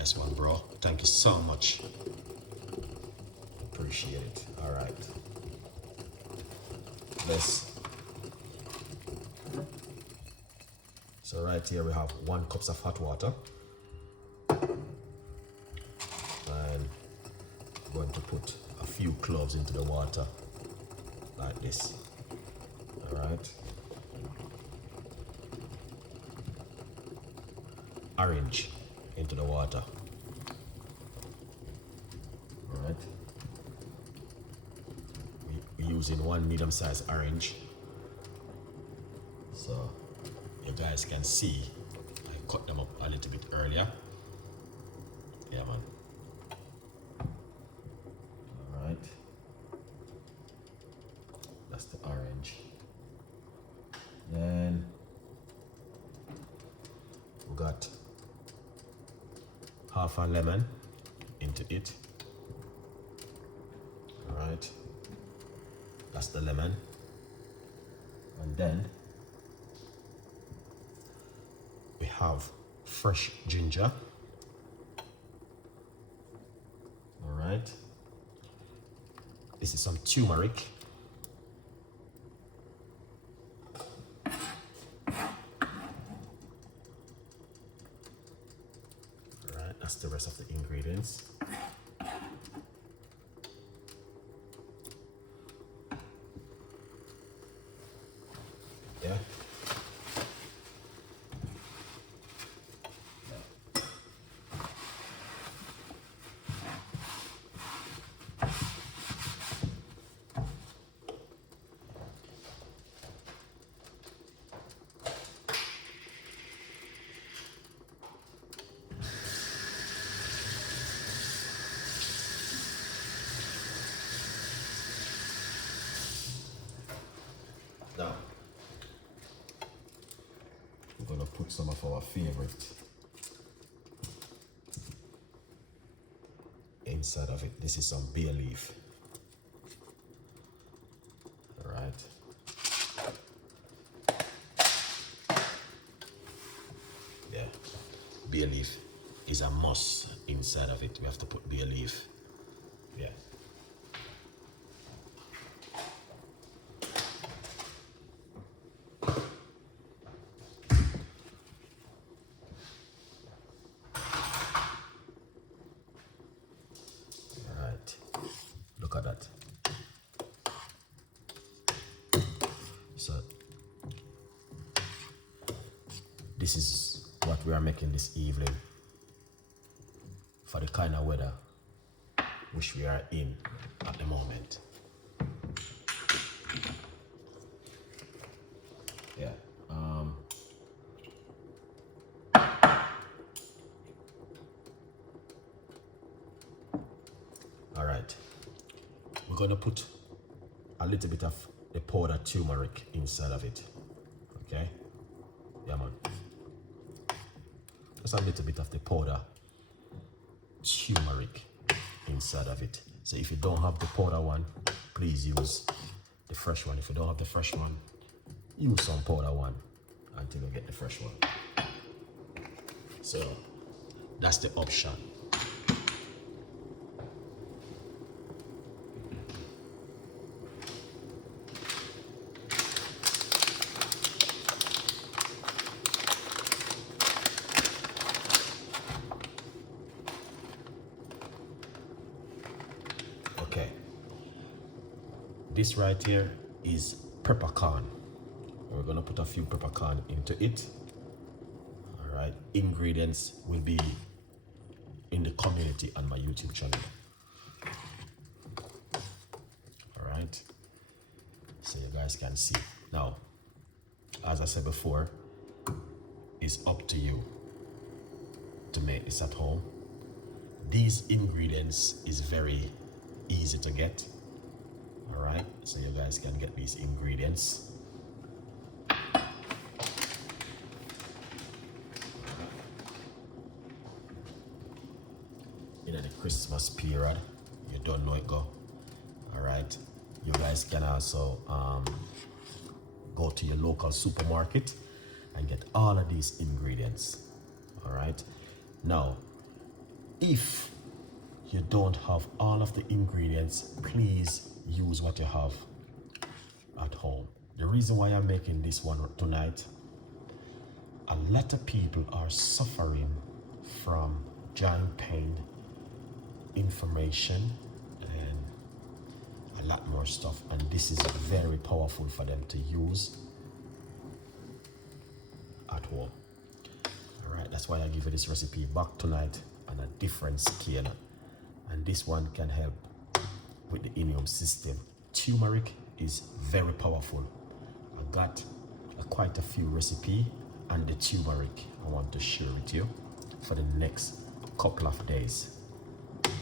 Nice one, bro. Thank you so much. Appreciate it. All right. So right here we have 1 cup of hot water. And I'm going to put a few cloves into the water like this. All right. Orange into the water. All right. We're using 1 medium-sized orange. So you guys can see I cut them up a little bit earlier. Yeah, man. All right. That's the orange. Then we got half a lemon into it. All right. That's the lemon. And then we have fresh ginger. All right. This is some turmeric. All right, that's the rest of the ingredients. Yeah. Now, we're going to put some of our favorite inside of it. This is some bay leaf. All right. Yeah, bay leaf is a must inside of it. We have to put bay leaf. Yeah. Look at that. So this is what we are making this evening for the kind of weather which we are in at the moment. Yeah. All right. We're going to put a little bit of the powdered turmeric inside of it. Okay? Yeah, man. Just a little bit of the powder turmeric inside of it. So if you don't have the powder one, please use the fresh one. If you don't have the fresh one, use some powder one until you get the fresh one. So that's the option. Okay, this right here is peppercorn. We're gonna put a few peppercorn into it. All right, ingredients will be in the community on my YouTube channel. All right, so you guys can see. Now, as I said before, it's up to you to make this at home. These ingredients is very easy to get. All right, so you guys can get these ingredients. In the Christmas period, you don't know it go. All right, you guys can also go to your local supermarket and get all of these ingredients. All right, now If you don't have all of the ingredients, please use what you have at home. The reason why I'm making this one tonight, a lot of people are suffering from joint pain, inflammation, and a lot more stuff, and this is very powerful for them to use at home. All right, that's why I give you this recipe back tonight on a different scale, and this one can help with the immune system. Turmeric is very powerful. I got quite a few recipes on the turmeric I want to share with you for the next couple of days. All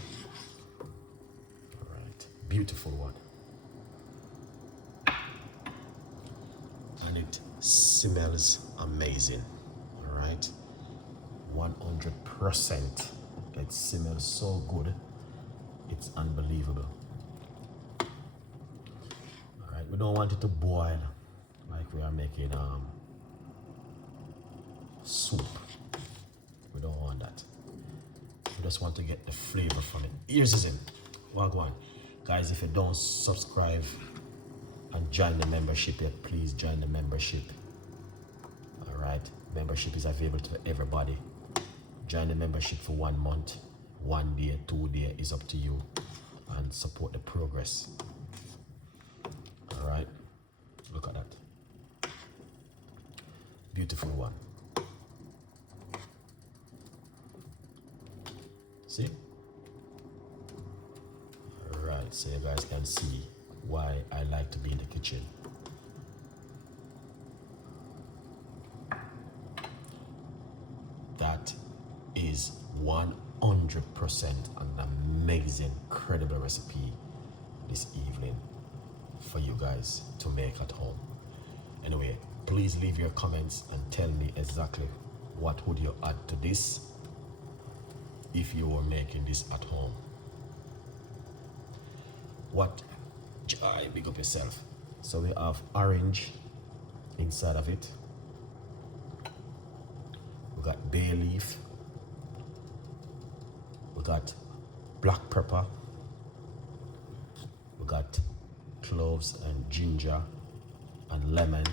right, beautiful one. And it smells amazing. All right, 100%. It smells so good, it's unbelievable. All right, we don't want it to boil like we are making soup. We don't want that. We just want to get the flavor from it. Here's the thing. Wagwan. Guys, if you don't subscribe and join the membership yet, please join the membership. All right, membership is available to everybody. Join the membership for 1 month, 1 day, 2 days, is up to you, and support the progress. All right, look at that. Beautiful one. See? All right, so you guys can see why I like to be in the kitchen. That is 100% an amazing, incredible recipe this evening for you guys to make at home. Anyway, please leave your comments and tell me exactly what would you add to this if you were making this at home. What? Big up yourself. So we have orange inside of it. We got bay leaf. We got black pepper. We got cloves and ginger and lemon.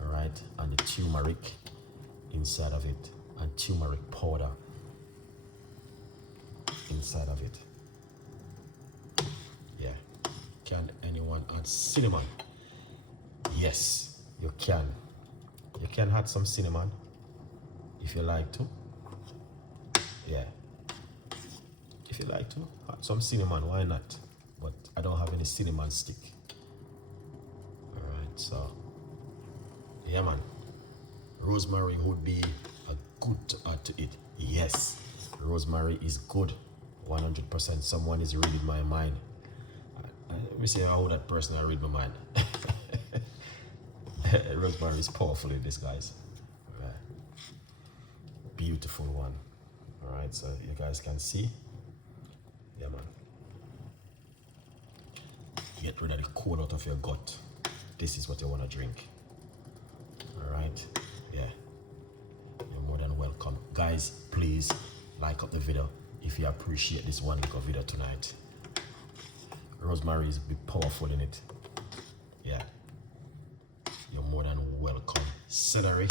All right, and the turmeric inside of it, and turmeric powder inside of it. Yeah. Can anyone add cinnamon? Yes, you can. You can add some cinnamon if you like to. Yeah. If you like to, add some cinnamon, why not? But I don't have any cinnamon stick. Alright, so yeah man. Rosemary would be a good to add to it. Yes, rosemary is good. 100%. Someone is reading my mind. Let me see how that person I read my mind. Rosemary is powerful in this, guys. Right. Beautiful one. All right, so you guys can see. Yeah, man. Get rid of the cold out of your gut. This is what you want to drink. All right. Yeah. You're more than welcome, guys. Please like up the video if you appreciate this one little video tonight. Rosemary is powerful in it. Yeah. You're more than welcome. Celery.